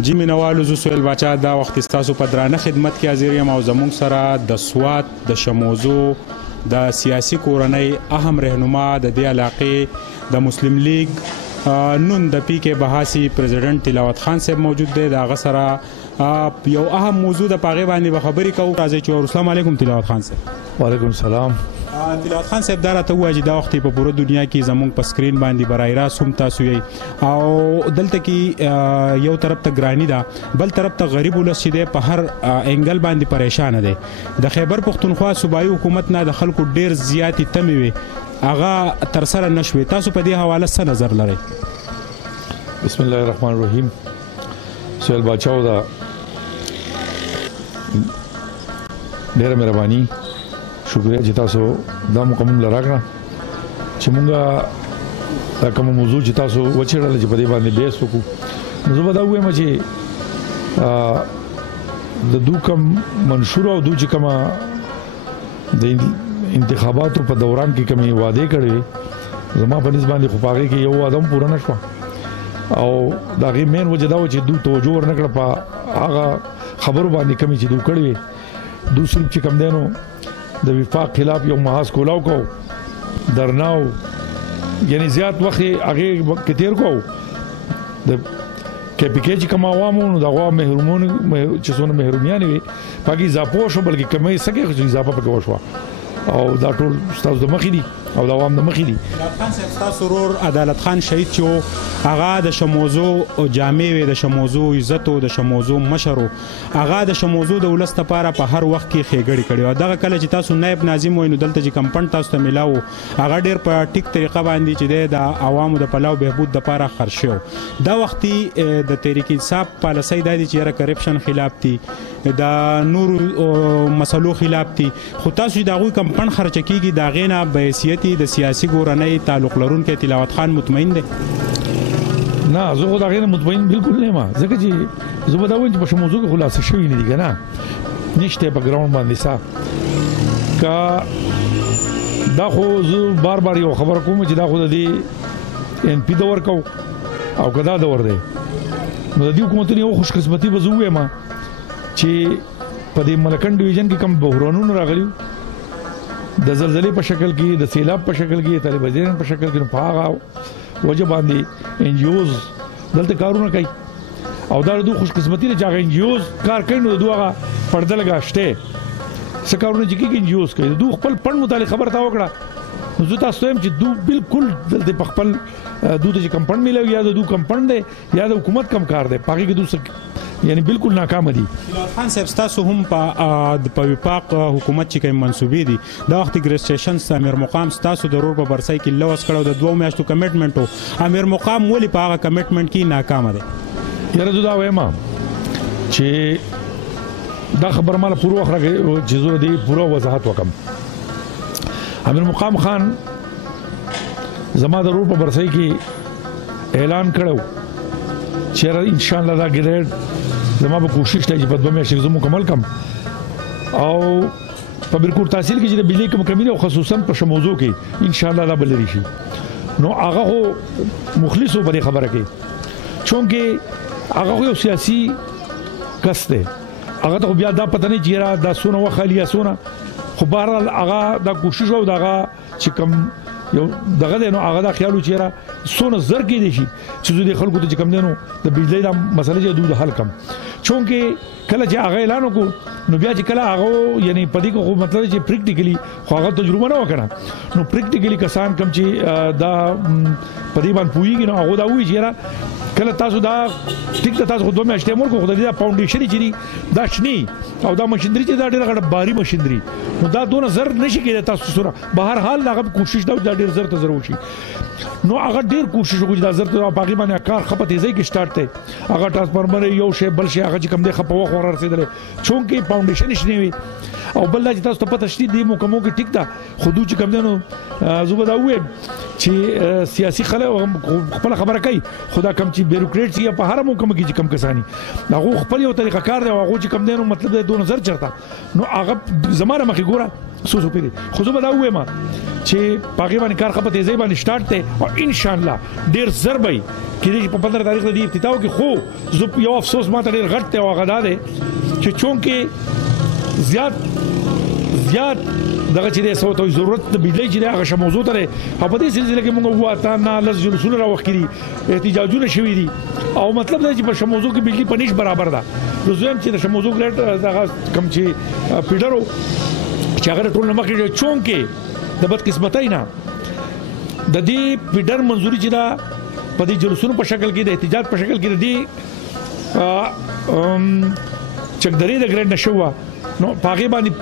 جی مینوالو زه سهیل باچا دا وخت ستاسو په درانه خدمت کې حاضر یم او زموږ سره د سوات د شموزو د سیاسي کورنۍ اهم رهنما د دې علاقې د مسلم لیگ نون د پی کې بحاسی پریزیډنټ تلاوت خان صاحب موجود دی. د هغه سره یو اهم موضوع د پاغې باندې به خبرې کوو. راځئ چې السلام علیکم تلاوت خان صاحب. وعلیکم السلام. تلاوت خان صاحب دا راته ووایه چې دا وخت په پوره دنیا کې زموږ په سکرین باندې برای راست هم تاسو یې او دلته کې یو طرف ته ګرانی ده بل طرف ته غریب ولس چې دی په هر انګل باندې پریشانه دی. د خیبر پښتونخوا صوبایي حکومت نه د خلکو ډیر زیاتې تمې وي هغه تر سره نشوي. تاسو په دې حواله څه نظر لرئ؟ بسم الله الرحمن الرحیم. سهیل باچا دا ډیره مهرباني شکریہ چې تاسو دا مکمل راکړه چې مونږه دا کوم موضوع چې تاسو وچړل چې په دې باندې بحث وکړو. زه به دا وایم چې د دوکم منشور او دوی چې کومه د انتخاباتو په دوران کې کومې وعده کړې زما په نسبت باندې خو پاغې کې یو وعده پوره نشوه او دا غي مین وجه دا و چې دوی توجه ورنکړه په هغه خبرو باندې کومې چې دوی کړې دوی صرف چې کم دینو د وفاق خلاف یو محاذ کولاو کو درناو یعنی زیات وخت هغه کتیر کو د کې پکې چې کوم عوامو نو د عوام محرومون چې څونه محرومیان وي پاکي زاپو شو بلکې کمې سکه چې زاپه پکې وشو او دا ټول تاسو د مخې دي او د عوام د مخې دي. خان صاحب تاسو ورور عدالت خان شهید چې هغه د شموزو جامع وي د شموزو عزت او د شموزو مشر هغه د شموزو د ولست لپاره په هر وخت کې خېګړې کړي او دغه کله چې تاسو نائب ناظم وای نو دلته چې کمپن تاسو ته ملاو هغه ډیر په ټیک طریقه باندې چې د عوامو د پلاو بهبود لپاره خرج شو. دا وختي د تحریک انصاف پالیسي د دې چې کرپشن خلاف دي د نور مسلو خلاف دي خو تاسو دا غوي کمپن خرچ کیږي دا غینه به حیثیت د سیاسي ګورنۍ تعلق لرونکي تلاوت خان مطمئن دی؟ نه زه خو دا غینه مطمئن بالکل نه ما ځکه چې زه به دا وایم چې په شموزو کې خلاصه شوی نه دي کنه نشته په ګراوند باندې صاحب کا دا خو زه بار بار یو خبر کوم چې دا خو د دې ان پی دور کو او کدا دور دی نو د دې حکومتونو یو خوش قسمتي به زه وایم چې په دې ملکن ډیویژن کې کم بحرانونه راغلي د زلزلې په شکل کې د سیلاب په شکل کې طالب وزیران په شکل کې په هغه وجه باندې ان جی اوز دلته کارونه کوي او دا د خوش قسمتي نه چې ان جی اوز کار کوي نو دوه پرده لګاشته څه کارونه چې ان جی اوز کوي دوه خپل پړ متعلق خبر تا وکړه نو زه تاسو هم چې دوه بالکل د خپل دوه چې کمپن ملو یا د دوه کمپن دی یا د حکومت کم کار دی پاګه کې دوه یعنی بالکل ناکام دي. خان صاحب تاسو هم په وفاق حکومت چې کوم منسوبي دي دا وخت ګریسټیشن امیر مقام تاسو د رور په برسای کې لوس کړو د 2 میاشتو کمټمنټو امیر مقام ولی په هغه کمټمنټ کې ناکام دي؟ یاره دا وایم چې دا خبر مال پوره وخت راغی چې زه دې پوره وضاحت وکم. امیر مقام خان زما د رور په برسای کې اعلان کړو چې ان شاء الله دا ګریډ زما به کوشش کوي چې په 2 میاشتو کې مکمل کم او په برکور تحصیل کې چې د بجلی کوم کمی او خصوصا په شموزو کې ان شاء الله دا بلری شي نو هغه هو مخلصو په خبره کې چونکه هغه یو سیاسي کس دی هغه ته بیا دا پته نه چیرې دا سونه وخالیا سونه خو بهرحال هغه دا کوشش او دغه چې کوم یو دغه نو هغه دا خیال چیرې سونه زر کې دي شي چې د خلکو ته کم دینو د بجلی دا مسله چې دوی حل کم چونکه کله چې هغه اعلان وکړو نو بیا چې کله هغه یعنی پدې کو مطلب چې پریکټیکلی خو هغه تجربه نه وکړه نو پریکټیکلی کسان کم چې دا پدې باندې پوېږي نو هغه دا وایي چې کله تاسو دا ټیک تاسو 2 میاشتې مور کو خدای دا فاونډیشن چې دا شنی او دا ماشينري چې دا ډېر غټ باري ماشينري نو دا 2000 نشي کېده تاسو سره بهر حال هغه کوشش دا ډېر زر ته ضرور شي نو هغه ډېر کوشش وکړي دا زر ته باقي باندې کار خپته ځای کې سٹارټ ته هغه ترانسفارمر یو شی بل شی هغه چې کم دی خپه وخت ورسېدل چونکه فاونډیشن شنی وي او بل چې تاسو ته پته شتي دی مکمو کې ټیک دا خودو چې کم دی نو زه دا وایم چې سیاسي خلک خپل خبره کوي خدا کم چې بیروکریټ یا په هر موکم کې کم کسانی هغه خپل یو طریقه کار دی او هغه چې کم دی نو مطلب د 2000 چرته نو هغه زماره مخې ګوره سوسو پیری خو زه به دا ووایم چې په هغې باندې کار ښه په تیزۍ باندې سټارټ دی او انشاءالله ډېر ژر به وي کېدای شي په 15 تاریخ د دې افتتاح وکړي خو زه یو افسوس ما ته ډېر غټ دی او هغه دا دی چې چونکې زیات دغه چې دی څه ورته وایي ضرورت د بجلۍ چې دی هغه ښه موضوع ته دی او په دې سلسله کې موږ 9 جلوسونه راوښکي دي احتجاجونه شوي دي او مطلب دا چې په ښه موضوع کې بجلي په نش برابر ده نو زه هم چې د ښه موضوع دغه کوم چې پیډر و چې هغه ټول نه مخکې چونکې د بدقسمتۍ نه د دې پیډر منظوري چې دا په دې جلوسونو په شکل کې د احتجاج په شکل کې د دې چکدرې د ګریډ نشو نو په هغې باندې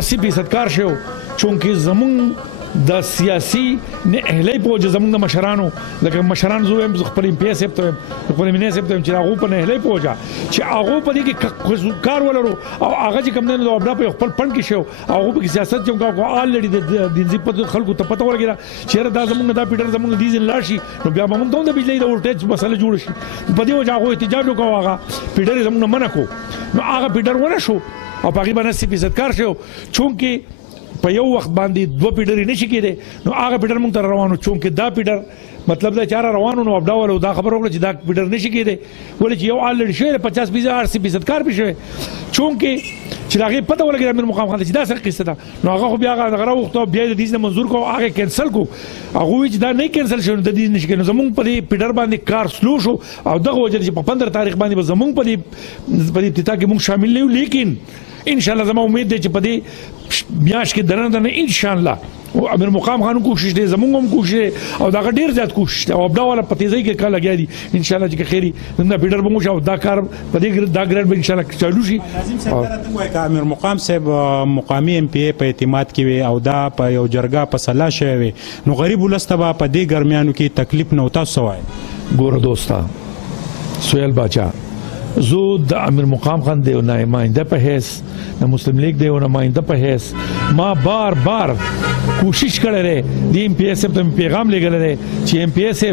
80% کار شو چونکې زمونږ د سیاسي نه اهلي پوج زمونږ د مشرانو لکه مشران زو هم خپل ام پی اس اف ته خپل مینه سپ ته چې هغه په نه اهلي پوجا چې هغه په دې کې کار ولرو او هغه چې کوم نه د خپل خپل پن کې شو هغه په سیاست چې هغه الریډي د دینځي په خلکو ته پته ولګیدا چې دا زمونږ د پیډر زمونږ د ځین لاشي نو بیا موږ ته د بجلی د ولټیج مسله جوړ شي په دې وجه هغه احتجاج وکاو هغه پیډر زمونږ منع کو نو هغه پیډر ونه شو او په غیبه 80% کار شو چونکې په یو وخت باندې 2 پیډر نشي کېده نو هغه پیډر مونږ ته روانو چونکې دا پیډر مطلب دا چاره روانو نو ابدا ولو دا خبر وکړه چې دا پیډر نشي کېده ولې چې یو الریډي شوی 50% کار به شوی چونکې چې هغه پته ولګی امیر مقام خان چې دا سره قصه ده نو هغه خو بیا هغه وخت بیا د دې منظور کو هغه کینسل کو هغه چې دا نه کینسل شو د دې نشي کېنو زمونږ په دې پیډر باندې کار سلو شو او دغه وجه چې په 15 تاریخ باندې زمونږ په دې افتتاح کې مونږ شامل نه یو لیکن ان شاء الله زما امید ده چې په دې میاشت کې درنه ان شاء الله او امیر مقام خان کوشش دي زمونږ هم کوشش او دا ډیر زیات کوشش او ابدا ولا په تیزی کې کار لګیا دي ان شاء الله چې خیری زموږ پیډر به مو شو دا کار په دې دا ګرځ به ان شاء الله چالو شي لازم څنګه وایي چې امیر مقام صاحب مقامي ام پی په اعتماد کې وي او دا په یو جرګه په صلاح شوی نو غریب ولسته په دې ګرمیانو کې تکلیف نه وتا سوای ګور دوستا سویل باچا زو د امیر مقام خان دی نماینده په حیث د مسلم لیگ دی نماینده په حیث ما بار کوشش کړی دی ایم پی ایس ته پیغام لګل دی چې ایم پی ایس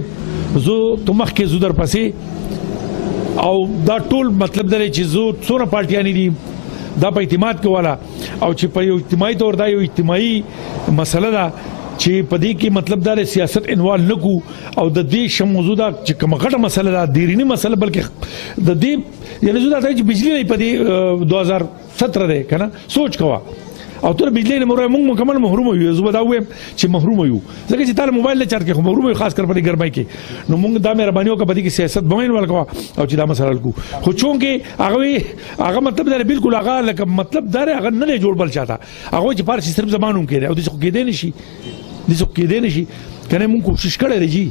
زو تمخ کې زو در پسې او دا ټول مطلب دی چې زو څونه پارټیان دي دا په اعتماد کې والا او چې په یو اجتماعي تور دا یو اجتماعي مسله ده چې په دې کې مطلب دا سیاست انوال نکو او د دې موضوع دا چې کومه غټه مسله ده دیرینی مسله بلکې د دې یعنی زو دا چې بجلی نه په دې 2017 ده کنه سوچ کوا او تر بجلی نه موږ مکمل محروم یو زو دا وایم چې محروم یو ځکه چې تعالی موبایل له چارج کې محروم یو خاص کر په ګرمای کې نو موږ دا مهرباني وکړه په دې کې سیاست باندې ولکوا او چې دا مسله کو خو چونکې هغه مطلب دا بالکل هغه لکه مطلب دا هغه نه جوړ بل چاته هغه چې فارسی صرف زبانوم کې او د څه کې دی نشي کنه مونږ کوشش کړی دی جی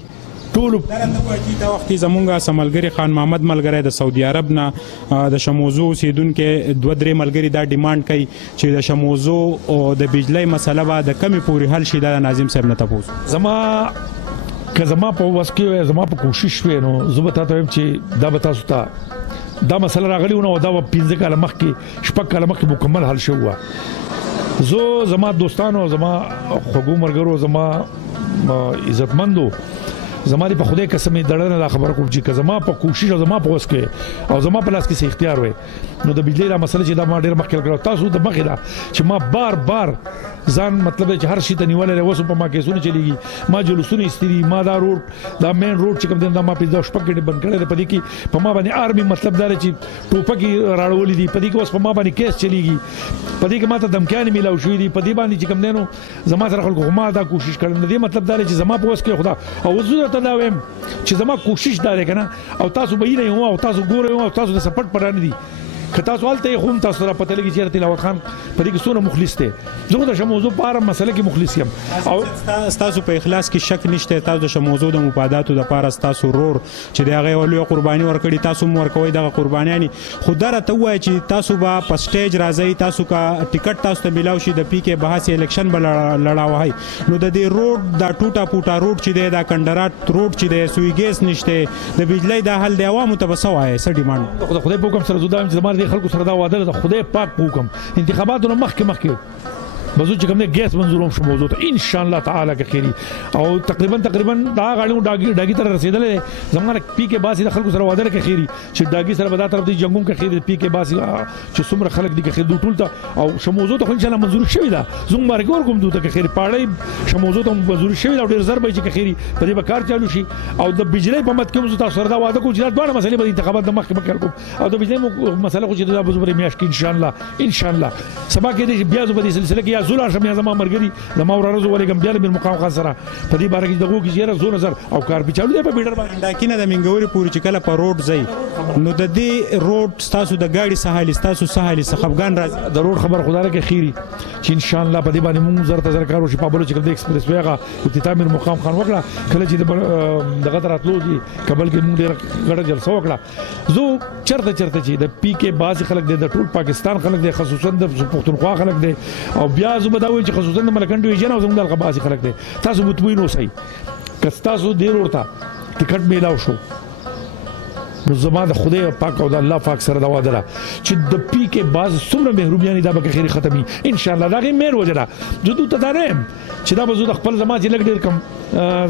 ټول دا وخت زمونږه سملګری خان محمد ملګری د سعودي عرب نه د شموزو اوسیدونکو 2-3 ملګری دا ډیماند کوي چې د شموزو او د بجلی مسله به د کمی پوری حل شي د ناظم صاحب نه تاسو زما په وسکې زما په کوشش وې نو زه به تاسو چې دا به تاسو ته دا مسله راغلی نو دا 15 کاله مخکې شپږ کاله مخکې مکمل حل شو زه زما دوستانو زما خوګو مرګرو زما عزتمندو زما په خدای قسم دړنه دا خبر کوم چې زما په کوشش او زما په وس کې او زما په لاس کې اختیار وي نو د بجلی دا مسله چې دا ما ډیر مخکې کړو تاسو د مخې دا چې ما بار ځان مطلب چې هر شي ته نیولې وسو په ما کې سونه چلیږي ما جلوسونه استری ما دا روډ دا مین روډ چې کوم دا ما په 10 پکې بند کړل په دې کې په ما باندې آرمي مطلب دا چې ټوپکی راړولې دي په دې کې اوس په ما باندې کیس چلیږي په دې کې ما ته دمکانې ملاو شوې دي په دې باندې چې کوم دینو زما سره خلکو ما دا کوشش کړم دې مطلب دا چې زما په وس کې خدا او زه ته دا وایم چې زما کوشش دا کنه او تاسو به نه یو او تاسو ګورئ او تاسو د سپورټ پران دي کتا سوال ته خو تاسو را پته لګی چې تلاوت خان په دې کې څونه مخلص ته زه د شموزو په اړه مسله کې مخلص یم او تاسو په اخلاص کې شک نشته تاسو د شموزو د مفاداتو د پاره تاسو رور چې د هغه ولې قرباني ورکړي تاسو مور کوي د قربانیانی خدای ته وایي چې تاسو به په سټیج راځي تاسو کا ټیکټ تاسو ته ملاوي شي د پی کې بحث الیکشن بل لړاوي نو د دې روډ دا ټوټه پوټا روډ چې د کندرات روډ چې د سویګیس نشته د بجلی د حل د عوامو ته بسوای س ډیماند خدای په کوم سره زده چې زموږ د خلکو سره دا وعده د خدای پاک حکم انتخاباتو مخکې بزو چې کوم ګیس منظوروم شو موضوع ته ان شاء الله تعالی کې خيري او تقریبا دا غاړو ډاګي تر رسیدلې زمونه پی کې باسي د خلکو سره وعده کې خيري چې ډاګي سره به دا طرف دي جنگوم کې خيري پی کې باسي چې څومره خلک دي کې خيري ټول ته او شو موضوع ته ان شاء الله منظور شوی دا زوم مرګ ورکوم دوته کې خيري پاړې شو موضوع ته منظور شوی دا ډیر زر به چې خيري په دې به کار چالو شي او د بجلی په مت کې تاسو سره دا وعده کوم چې دا ډول مسلې به انتخابات د مخکې کوم او د بجلی مسله خو چې دا به زبر میاش کې ان شاء الله سبا کې بیا زو په دې سلسله کې یا زول شم یا زما مرګري زما ورزو ولګم بیا د مقام خان سره په دې باره کې دغه کې چیرې زو نظر او کار به چالو دی په بیډر باندې دا کینه د منګوري پوری چې کله په روډ ځي نو د دې روډ تاسو د گاډي سهالي تاسو سهالي خفغان راځي د روډ خبر خدای کې خيري چې ان شاء الله په دې باندې موږ زر تزر کارو شي په بل چې د ایکسپریس ویغه افتتاح میر مقام خان وکړه کله چې دغه راتلو دي کابل کې موږ ډېر غړ جلسه وکړه زو چرته چې د پی کې بعض خلک د ټول پاکستان خلک د خصوصا د پښتونخوا خلک دي او بیا زو بداوي چې خصوصا د ملکندو یې جنا زموږ د بعض خلک دي تاسو مطمئن اوسئ که تاسو ډیر ورته ټیکټ میلاو شو نو زما د خدای پاک او د الله پاک سره دا وعده چې د پی کې بعض څومره مهرباني دا به خیر ختمي ان شاء الله دا غي مېر وجره جدو تدارم چې دا به زو د خپل زما چې لګ ډیر کم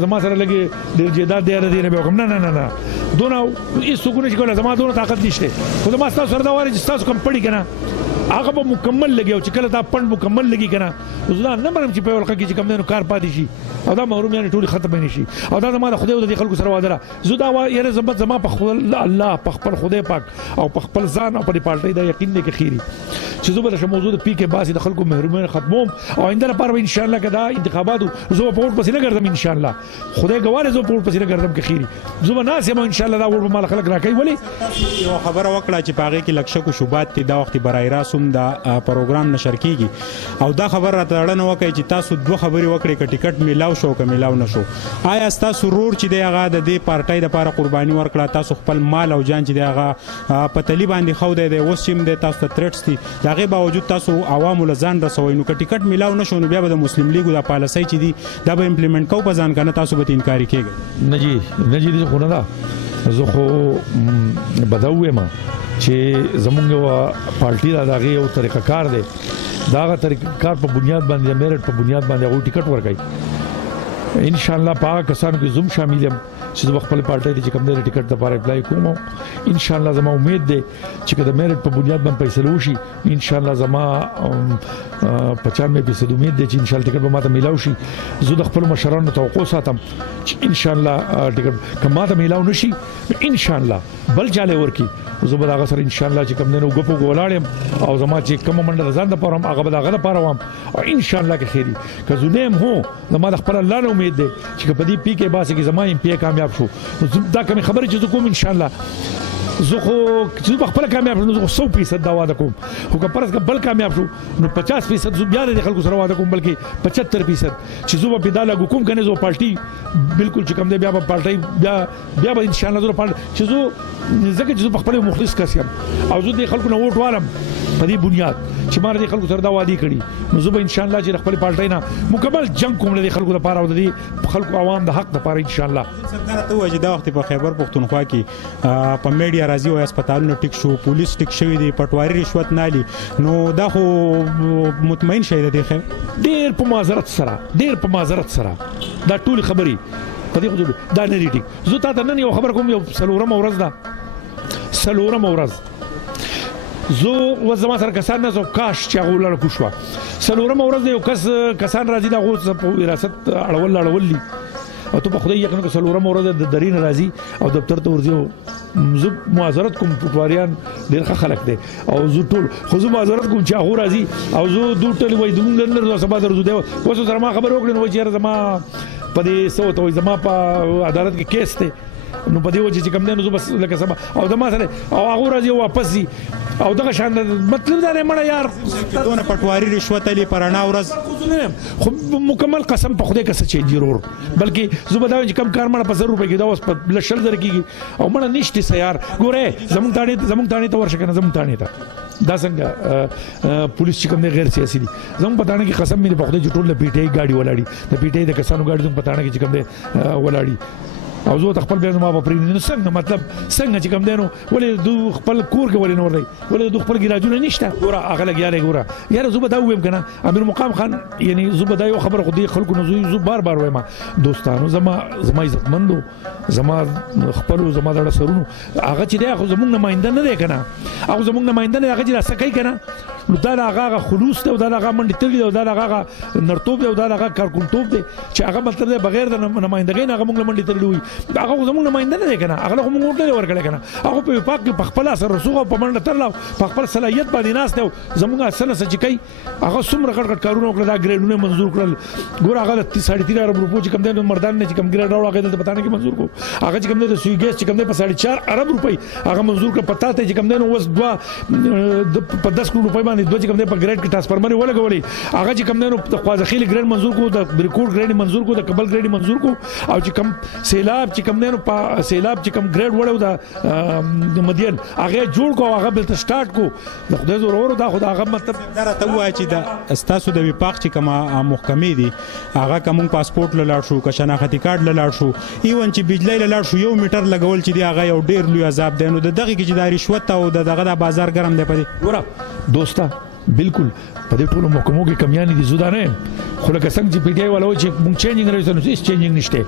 زما سره لګي ډیر جیداد دی نه به کوم نه دونه هیڅ څوک نشي کولای زما دونه طاقت نشته خو زما تاسو سره دا وایي چې تاسو کم پړی کنه هغه به مکمل لګي او چې کله دا پند مکمل لګي کنه زه نه مرم چې په ورکه کې چې کوم دنو کار پاتې شي او دا محرومیان ټول ختم نه شي او دا زما د خدای او د خلکو سره وعده زه دا یاره زبط زما په خپل الله په خپل خدای پاک او په خپل ځان او په پارټي دا یقین دی کې خيري چې زه به موضوع د پی کې باسي د خلکو محرومیان ختموم او آینده لپاره ان شاء الله کدا انتخابات زه په ووټ پسې نه ګرځم ان شاء الله خدای ګواره زه په ووټ پسې نه ګرځم کې خيري زه به ناس یم ان شاء الله دا ووټ مال خلک راکې ولی یو خبره وکړه چې پاغه کې لکشک او شوبات ته دا وخت برای راسوم دا پروګرام نشر کیږي او دا خبر راته اړه نه وکړي چې تاسو دوه خبرې وکړي ک ټیکټ میلاو شو ک میلاو نشو آیا تاسو رور چې دی هغه د دې پارټای د لپاره قرباني ورکړه تاسو خپل مال او جان چې دی هغه په تلی باندې خو دی وسیم دی تاسو ته تریټس دي دغه باوجود تاسو عوامو لزان رسوي نو ک ټیکټ میلاو نشو نو بیا د مسلم لیګو د پالیسي چې دی دا به امپلیمنٹ کو په ځان کنه تاسو به انکار کیږي نجی دې خو نه دا زه خو بدوي ما چې زمونږ پارټي دا دغه یو طریقه کار دی داغه طریقه کار په بنیاد باندې میرټ په بنیاد باندې هغه ټیکټ ورکړي ان شاء الله پاک کسانو کې زوم شامل یم چې خپل پارټي چې کوم د ټیکټ لپاره اپلای کوم ان شاء الله زما امید ده چې د میرټ په بنیاد باندې فیصله وشي ان شاء الله زما 95% امید ده چې ان شاء الله ټیکټ به ماته میلاو شي زه د خپل مشرانو توقع ساتم چې ان شاء الله ټیکټ کما ته میلاو نشي ان شاء الله بل چاله ورکی زه به هغه سره ان شاء الله چې کوم نو غپو غولاړم او زما چې کوم منډه ځان د پرم هغه به هغه لپاره وام او ان شاء الله کې خيري که زنیم هو زما د خپل الله نه امید ده چې په دې پی کې باسي کې زما ام پی کامیاب شو دا کوم خبره چې کوم ان شاء الله زه خو چې خپل کامیاب شو نو 100% دا وعده کوم خو که پرس بل کامیاب شو نو 50% زه بیا د خلکو سره وعده کوم بلکې 75% چې زه په داله کوم کنه زه پارټي بالکل چې کوم دی بیا په پارټي بیا به ان شاء الله زه پارټي چې زه ځکه چې خپل مخلص کس یم او زه د خلکو نه ووټ والم په دې بنیاد چې مار دې خلکو سره دا وادي کړي نو زه به ان شاء الله چې خپل پارټي نه مکمل جنگ کوم د خلکو لپاره او د خلکو عوام د حق لپاره ان شاء الله سرکار ته وایي دا وخت په خیبر پښتونخوا کې په میډیا راځي او هسپتالونو ټیک شو پولیس ټیک شوی دی پټواری رشوت نالي نو دا خو مطمئن شې ده خیر ډیر په معذرت سره دا ټول خبري په دې خو دا نه دي ټیک زه تاسو نن یو خبر کوم یو سلورم ورځ زه وزما سره کسان نه زو کاش چې غولل کوشوا سلورم ورځ یو کسان راځي دا غو په وراثت اړول دي او ته په خدای یقین کې سلورم ورځ د درین راځي او دفتر ته ورځي زه معذرت کوم پټواریان ډیر ښه خلک دي او زه ټول خو زه معذرت کوم چې هغه راځي او زه دوه ټل وای دومره نن سبا درځو دی اوس سره ما خبر وکړم چې زما په دې سوت وای زما په عدالت کې کیس ته نو په دې وجه چې کوم نه نو بس لکه سبا او د ما سره او هغه راځي واپس دي او دغه شان مطلب دا نه مړ یار دونه پټواری رشوت علی پرانا ورځ خو مکمل قسم په خدای کسه چې ضرور بلکې زبدا چې کم کار مړ په 100 روپے کې دا اوس په لشل در کېږي او مړ نشته سيار ګوره زمونږ تانه ته ورشه کنه زمونږ تانه ته دا څنګه پولیس چې کوم نه غیر سیاسي دي زموږ پټانه کې قسم مې په خدای چې ټول د پیټي ګاډي ولاړی د پیټي د کسانو ګاډي زموږ پټانه کې چې کوم نه ولاړی او زه خپل بیا زما په پرې نه څنګه مطلب څنګه چې کوم دینو ولې دو خپل کور کې ولې نه ورځي ولې دو خپل ګراجونه نشته ګوره هغه لګیاله ګوره یاره زه به دا ویم کنه امیر مقام خان یعنی زه به دا یو خبره خو دې خلکو نه زه بار بار وایم دوستانو زما عزتمندو زما خپل زما د سرونو هغه چې دی خو زمونږ نماینده نه دی کنه هغه زمونږ نماینده نه هغه چې راسه کوي کنه نو دا هغه خلوص دی او دا هغه منډې تړلې او دا هغه نرتوب دی او دا هغه کارکونتوب دی چې هغه مطلب دی بغیر د نمایندګۍ نه هغه موږ منډې تړلې وي هغه زمونږ نماینده نه دی کنه هغه خو موږ ورته ورکړی کنه هغه په وفاق کې په خپل سر رسوغه په منډه تړلا په خپل صلاحیت باندې ناست دی زمونږ اصل څه چې کوي هغه څومره غټ کارونه وکړل دا ګریډونه منظور کړل ګور هغه 3.5 ارب روپو چې کم دی مردان نه چې کم ګریډ راوړل هغه د پتانه کې منظور کو هغه چې کم دی د سوی ګیس چې کم دی په 4.5 ارب روپۍ هغه منظور کړ پتا ته چې کم دی نو وس 2 په 10 کروڑ روپۍ باندې 2 چې کم دی په ګریډ کې ټرانسفارمر ولګولې هغه چې کم دی نو د خوازخیل ګریډ منظور کو د بریکوټ ګریډ منظور کو د کبل ګریډ منظور کو او چې کم سیلاب چې کم دی نو په سیلاب چې کم ګریډ وړو د مدین هغه جوړ کو هغه بل سٹارټ کو د خدای زور ورو دا خدای هغه مطلب درته وای چې د استاسو د وفاق چې کومه محکمې دي هغه کوم پاسپورت لاله شو که شناختی کارت لاله شو ایون چې بجلی لاله شو 1 میټر لګول چې دی هغه یو ډیر لوی عذاب دی نو دغه کې چې د رشوت او دغه د بازار ګرم دی پدې ګوره دوستا بالکل په دې ټولو محکمو کې کمیانې دي زودا نه خو لکه څنګه چې پی ټی آی والو چې مونږ چینجینګ راوځو نو هیڅ چینجینګ نشته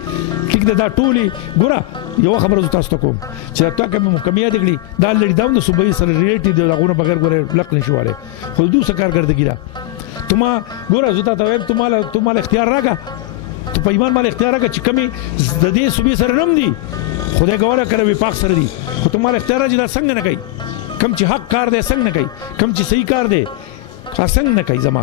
ټیک دا ټولي ګوره یو خبره تاسو ته کوم چې تا کوم محکمې دي دا لړ داون د صوبې سره ریلیټډ دی دغه بغیر ګوره لک نشواله خو دوه کارګردګی دا تما ګوره زوتا ته ویم تماله اختیار راګه ته په ایمان مال اختیار راګه چې کمی د دې صوبې سره نم دي خدای ګوره کړو وفاق سره دي خو تماله اختیار راځي دا څنګه نه کوي کم چې حق کار دی څنګه نه کوي کم چې صحیح کار دی څنګه نه کوي زما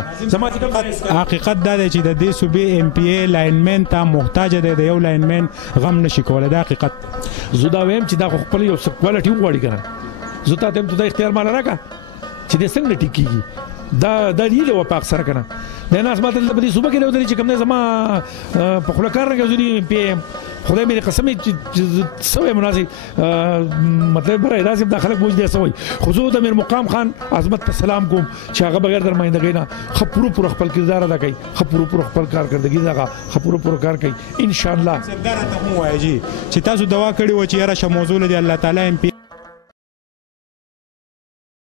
حقیقت دا دی چې د دې صوبې ام پی ای لاینمن ته محتاج دی د یو لاینمن غم نشي کولای دا حقیقت زه دا ویم چې دا خپل یو کوالټي وغواړي کنه زه ته ته د اختیار مال راکا چې د څنګه ټیکيږي دا دی له وفاق سره کنه د ناس ماته په دې صوبې کې له چې کوم نه زما په خپل کار راګزوري ام پی ای خدای مې قسم چې سوې مناسب مطلب برای لازم داخله بوج دی سوې خو زه د امیر مقام خان عظمت ته سلام کوم چې هغه بغیر د نمائندګۍ نه خپرو خپل کردار ادا کوي خپرو خپل کارکردګي دا خپرو کار کوي ان شاء الله سردار ته مو وایي چې تاسو دوا کړی و چې یاره شموزول دی الله تعالی ام پی